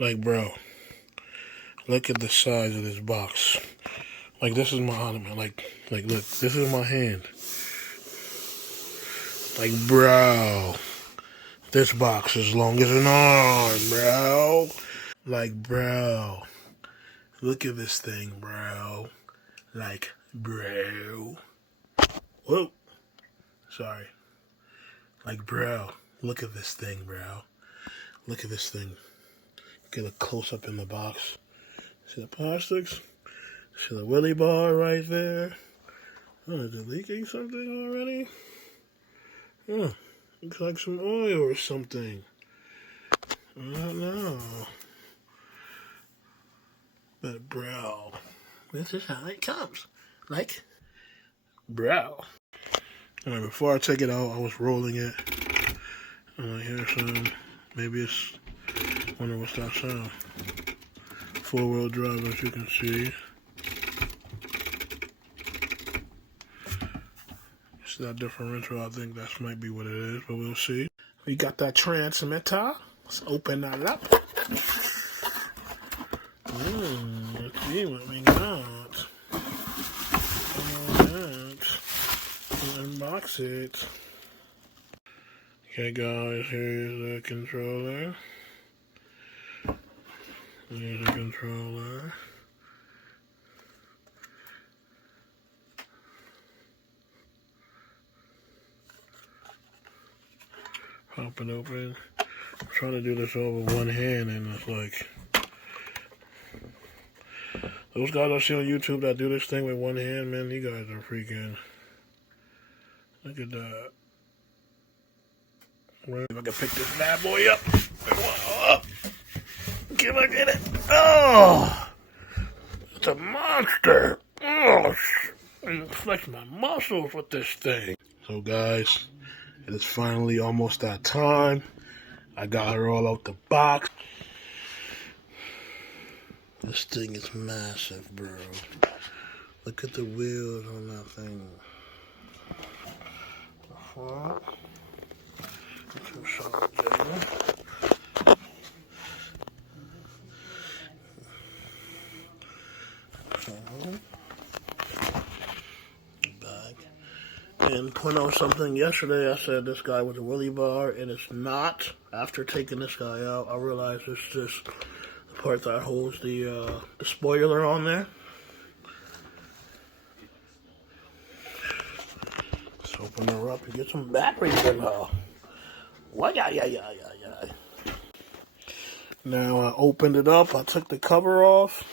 Like, bro, look at the size of this box. Like, this is my ornament. Like, look, this is my hand. Like, bro, this box is long as an arm, bro. Like, bro, look at this thing, bro. Like, bro. Whoa. Sorry. Like, bro, look at this thing, bro. Look at this thing. Get a close-up in the box. See the plastics? See the willy bar right there? Oh, is it leaking something already? Oh, looks like some oil or something. I don't know. But, bro, this is how it comes. Like, bro. Alright, before I take it out, I was rolling it. I'm like, here's some. Maybe it's. Wonder what's that sound. 4-wheel drive, as you can see. It's that differential. I think that might be what it is, but we'll see. We got that transmitter. Let's open that up. Let's see what we got. Alright. Unbox it. Okay, guys, here's the controller. Here's the controller. Pop it open. I'm trying to do this all with one hand, and it's like those guys I see on YouTube that do this thing with one hand, man, you guys are freaking. Look at that. If I can pick this bad boy up. Can I get it? Oh! It's a monster. Oh, I'm flexing my muscles with this thing. So, guys, it is finally almost that time. I got her all out the box. This thing is massive, bro. Look at the wheels on that thing. Back. And point out something. Yesterday I said this guy was a wheelie bar, and it's not. After taking this guy out, I realized it's just the part that holds the spoiler on there. Let's open her up and get some batteries in her. Now I opened it up. I took the cover off.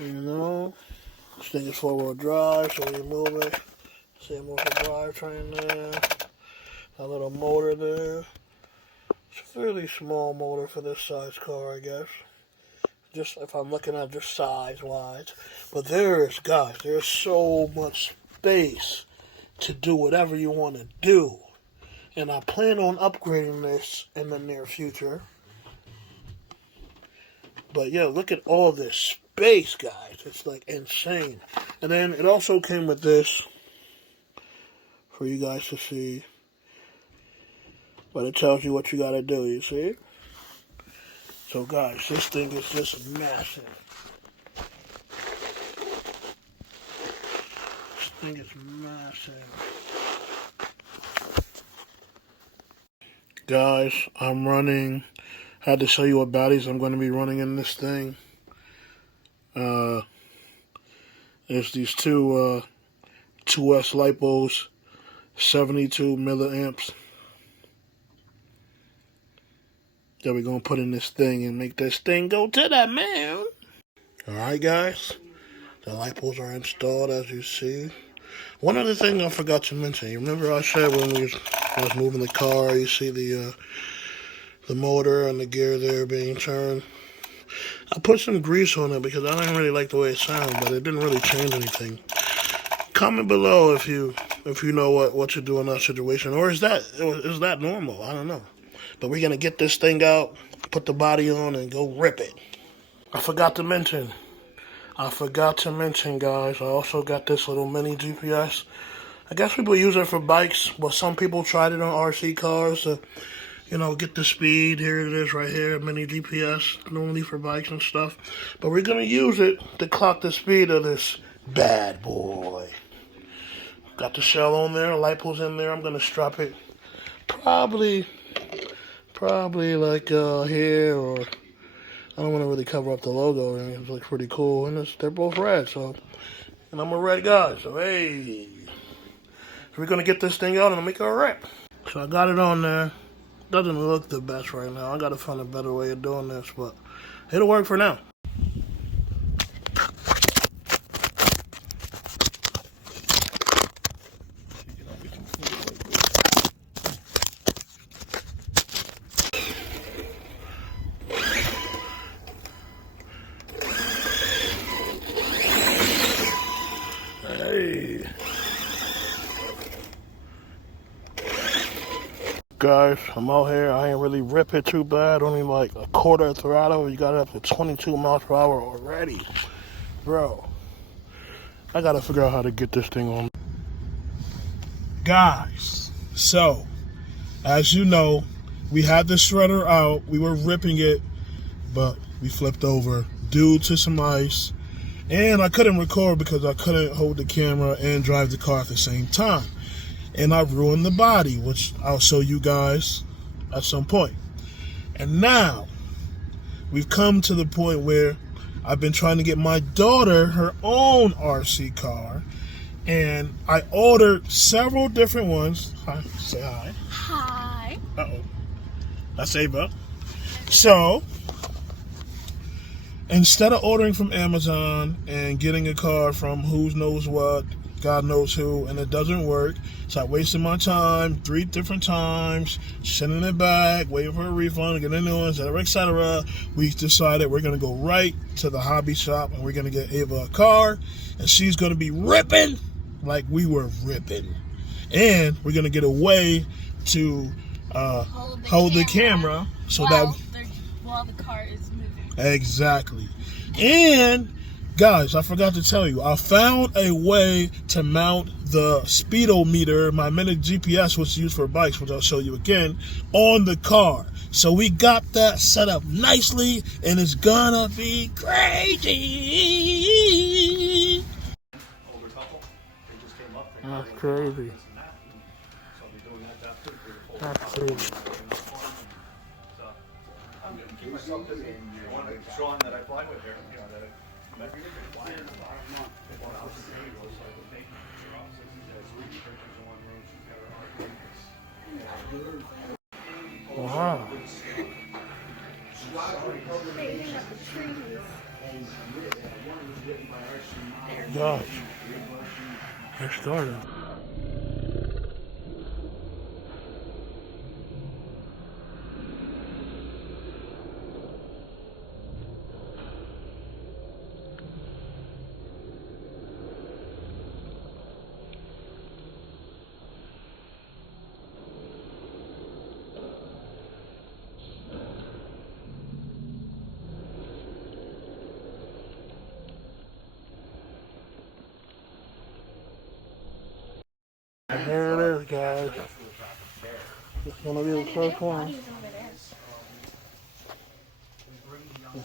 You know, this thing is 4-wheel drive, so you move it. See, move the drivetrain there. A little motor there. It's a fairly small motor for this size car, I guess. Just if I'm looking at just size-wise. But there's so much space to do whatever you want to do. And I plan on upgrading this in the near future. But yeah, look at all this space, guys. It's like insane. And then it also came with this for you guys to see. But it tells you what you gotta do, you see? So guys, this thing is just massive. This thing is massive. Guys, I'm running. I had to show you what batteries I'm going to be running in this thing. There's these two 2S LiPos, 72 milliamps. That we're going to put in this thing and make this thing go to the moon. Alright, guys. The LiPos are installed, as you see. One other thing I forgot to mention. You remember I said when I was moving the car, you see the motor and the gear there being turned. I put some grease on it because I didn't really like the way it sounded, but it didn't really change anything. Comment below if you know what to do in that situation, or is that normal? I don't know. But we're gonna get this thing out, put the body on, and go rip it. I forgot to mention, guys. I also got this little mini GPS. I guess people use it for bikes, but some people tried it on RC cars you know, get the speed. Here it is right here, mini GPS, normally for bikes and stuff. But we're going to use it to clock the speed of this bad boy. Got the shell on there, LiPo's in there. I'm going to strap it probably like here, or I don't want to really cover up the logo. It looks pretty cool, and they're both red, so, and I'm a red guy, so hey. So we're going to get this thing out and make it a rip. So I got it on there. Doesn't look the best right now. I got to find a better way of doing this, but it'll work for now. Hey. Guys, I'm out here. I ain't really rip it too bad. Only like a quarter throttle. You got it up to 22 miles per hour already. Bro, I gotta figure out how to get this thing on. Guys, so, as you know, we had the shredder out. We were ripping it, but we flipped over due to some ice. And I couldn't record because I couldn't hold the camera and drive the car at the same time. And I ruined the body, which I'll show you guys at some point. And now, we've come to the point where I've been trying to get my daughter her own RC car. And I ordered several different ones. Hi, say hi. Hi. Uh-oh. That's Ava. So, instead of ordering from Amazon and getting a car from who knows what, God knows who, and it doesn't work, so I wasted my time 3 different times, sending it back, waiting for a refund, getting a new one, etc. We decided we're going to go right to the hobby shop and we're going to get Ava a car, and she's going to be ripping like we were ripping. And we're going to get a way to hold the camera so while the car is moving. Exactly. And guys, I forgot to tell you, I found a way to mount the speedometer, my minute GPS, which is used for bikes, which I'll show you again, on the car. So we got that set up nicely, and it's gonna be crazy. That's crazy. That's crazy. Keep myself busy. One Sean that I fly with here, you know, that wow. Gosh. They're starting. Here it is, guys. It's gonna be the first one.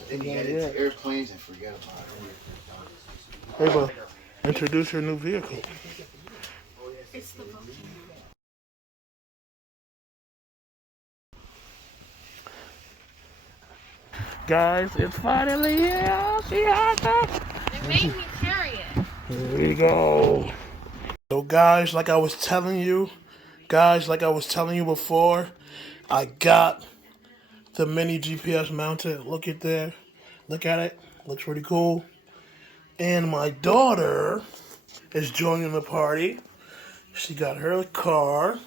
It's airplanes and forget about it. Ava, introduce your new vehicle. It's the Volcano. Guys, it's finally here. See how it goes? They made me carry it. Here we go. So guys, like I was telling you before, I got the mini GPS mounted. Look at there. Look at it. Looks pretty cool. And my daughter is joining the party. She got her car.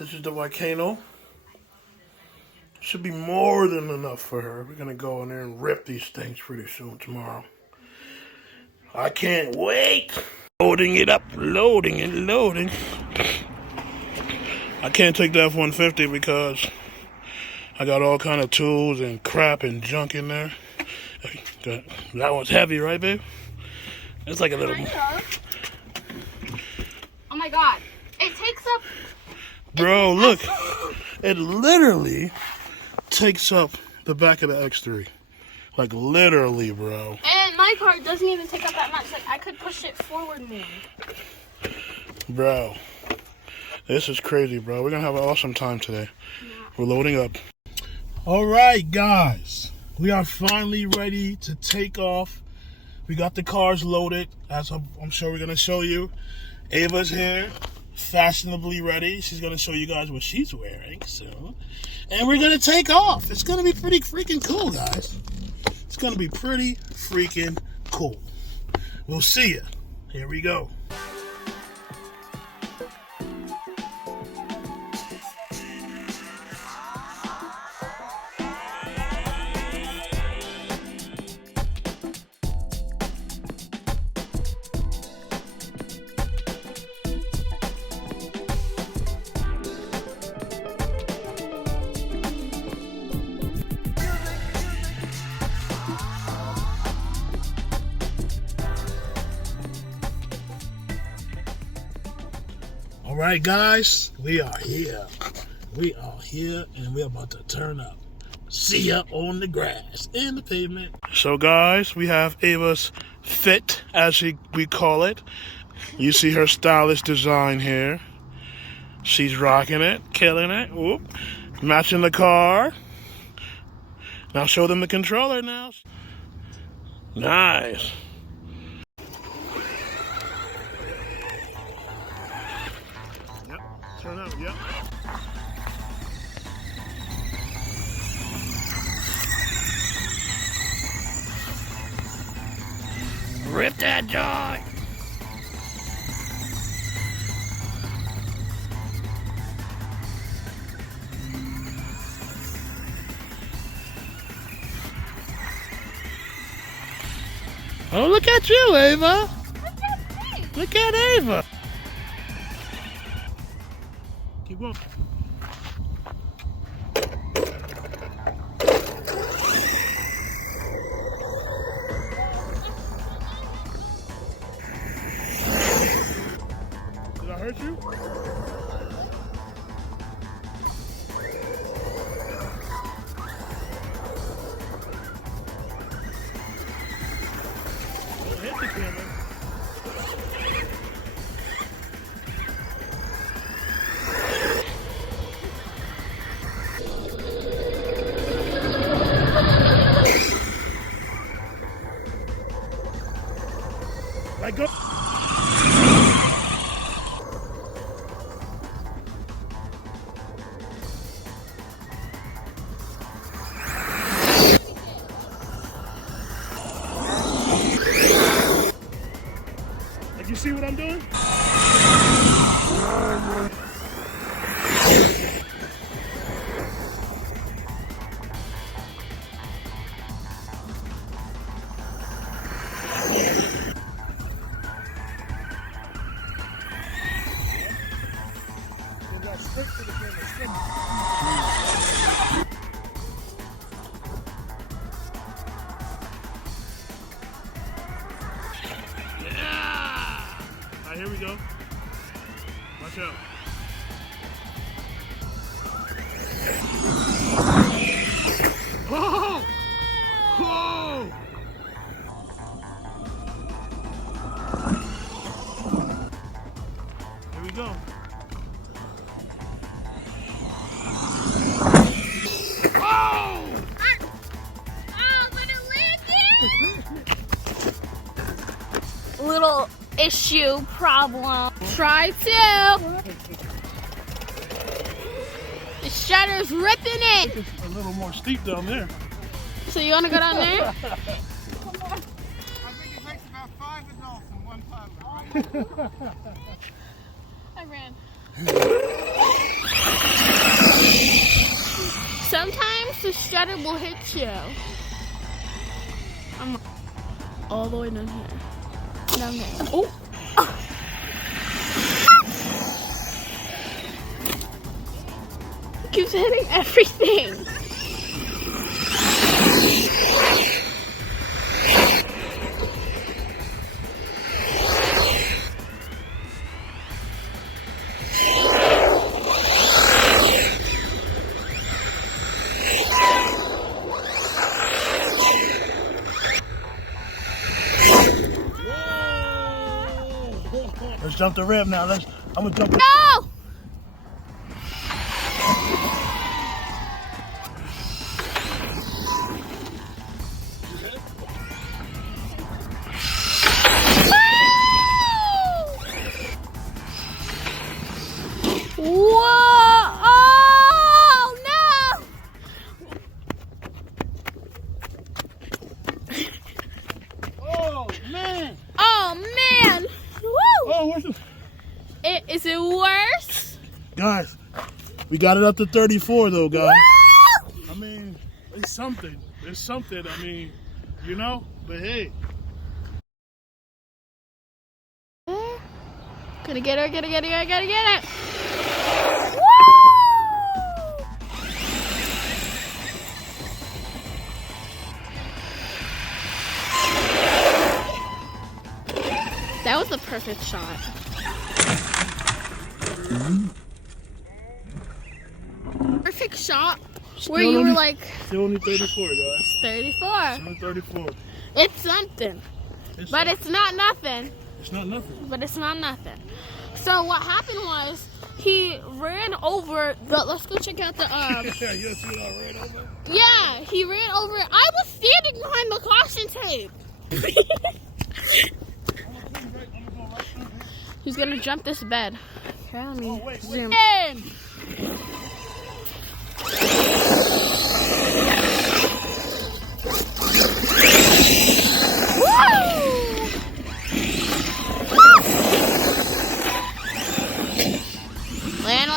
This is the Volcano. Should be more than enough for her. We're gonna go in there and rip these things pretty soon tomorrow. I can't wait. Loading it up, loading and loading. I can't take the F-150 because I got all kind of tools and crap and junk in there. That one's heavy, right, babe? It's like a little. Oh my god. It takes up. Bro, look. It literally takes up the back of the X3. Like literally, bro. And my car doesn't even take up that much. Like I could push it forward more. Bro, this is crazy, bro. We're gonna have an awesome time today. We're loading up. All right, guys. We are finally ready to take off. We got the cars loaded, as I'm sure we're gonna show you. Ava's here, fashionably ready. She's gonna show you guys what she's wearing soon. And we're gonna take off. It's gonna be pretty freaking cool, guys. It's gonna be pretty freaking cool. We'll see ya. Here we go. All right, guys, we are here. We are here, and we're about to turn up. See ya on the grass and the pavement. So, guys, we have Ava's fit, as we call it. You see her stylish design here. She's rocking it, killing it. Whoop. Matching the car. Now show them the controller now. Nice. Turn out, yep. Rip that joint. Oh, look at you, Ava. Look at Ava. Keep going. Did I hurt you? Don't hit the camera. Let go. Like, you see what I'm doing? Yeah! Alright, here we go. Watch out. Whoa! Whoa! Here we go. Little issue problem. Try to. The shutter's ripping it. It's a little more steep down there. So you want to go down there? I think it takes about 5 adults and 1 toddler, right? I ran. Sometimes the shredder will hit you. I'm all the way down here. Down there. Oh! It keeps hitting everything. Let's jump the ramp now. I'm gonna jump. No! Whoa! Oh no! Oh man! Oh man! Woo! Oh, where's the... Is it worse? Guys, we got it up to 34 though, guys. Woo! I mean, it's something. It's something. I mean, you know. But hey. Gotta get her, gotta get it. Woo! That was the perfect shot. Perfect shot where you were like Still only 34, guys. 34. Still only 34. It's something. But it's not nothing. It's not nothing. But it's not nothing. So what happened was he ran over the. Let's go check out the. Yeah, you see what I ran over? Yeah, he ran over. I was standing behind the caution tape. He's gonna jump this bed. Okay, let me zoom in. Land.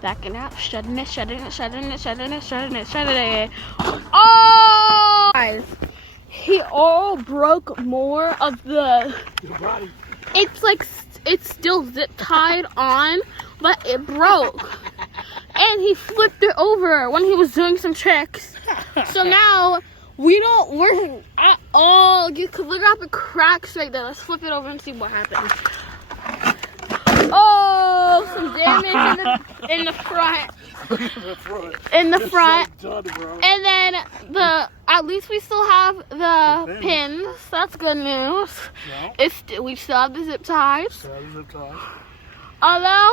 Backing out, shutting it. Oh! Guys, he all broke more of the. Body. It's like it's still zip tied on, but it broke, and he flipped it over when he was doing some tricks. So now we're at all. You could look up the cracks right there. Let's flip it over and see what happens. Oh, some damage in the front. In the front. And then at least we still have the pins. That's good news. Yeah. We still have the zip ties. Although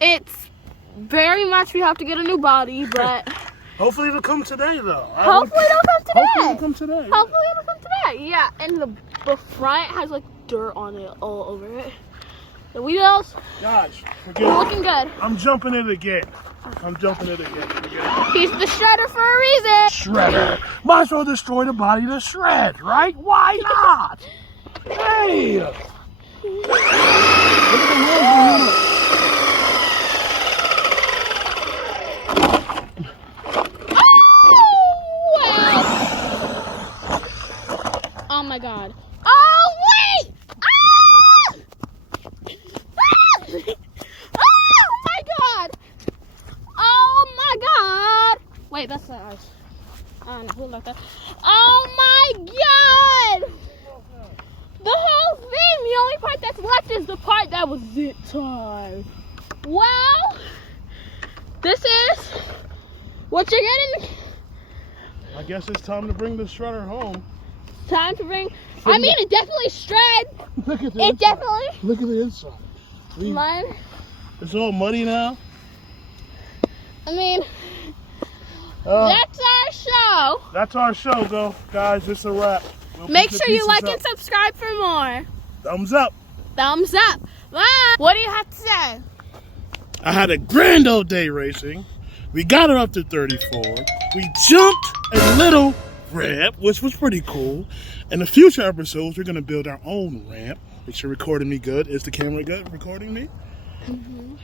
it's very much we have to get a new body, but hopefully it'll come today though. Hopefully it'll come today. Hopefully it'll come today. Hopefully it'll come today. Yeah, and the front has like dirt on it all over it. The wheels, gosh, we're looking good. I'm jumping it again. Forget it. He's the shredder for a reason. Shredder. Might as well destroy the body to shreds, right? Why not? Hey! Look at Oh! Oh my god. Oh wait! Oh my god! Oh my god! Wait, that's not ours. I don't know who left that. Oh my god! The whole thing, the only part that's left is the part that was zip tied. Well, this is what you're getting. I guess it's time to bring the shredder home. Time to bring. I mean, it definitely shred. Look at it definitely. Look at the inside. Mine. It's all muddy now. I mean, that's our show. That's our show, guys. It's a wrap. Make sure you like and subscribe for more. Thumbs up. Thumbs up. Bye. What do you have to say? I had a grand old day racing. We got it up to 34. We jumped a little ramp, which was pretty cool. In the future episodes, we're going to build our own ramp. Make sure you're recording me good. Is the camera good recording me? Mm-hmm.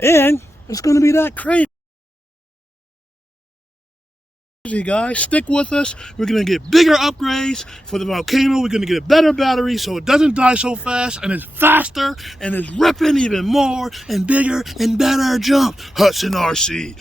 And it's going to be that crazy. Easy, guys, stick with us. We're gonna get bigger upgrades for the Volcano. We're gonna get a better battery so it doesn't die so fast, and it's faster, and it's ripping even more and bigger and better jump. Hudson RC.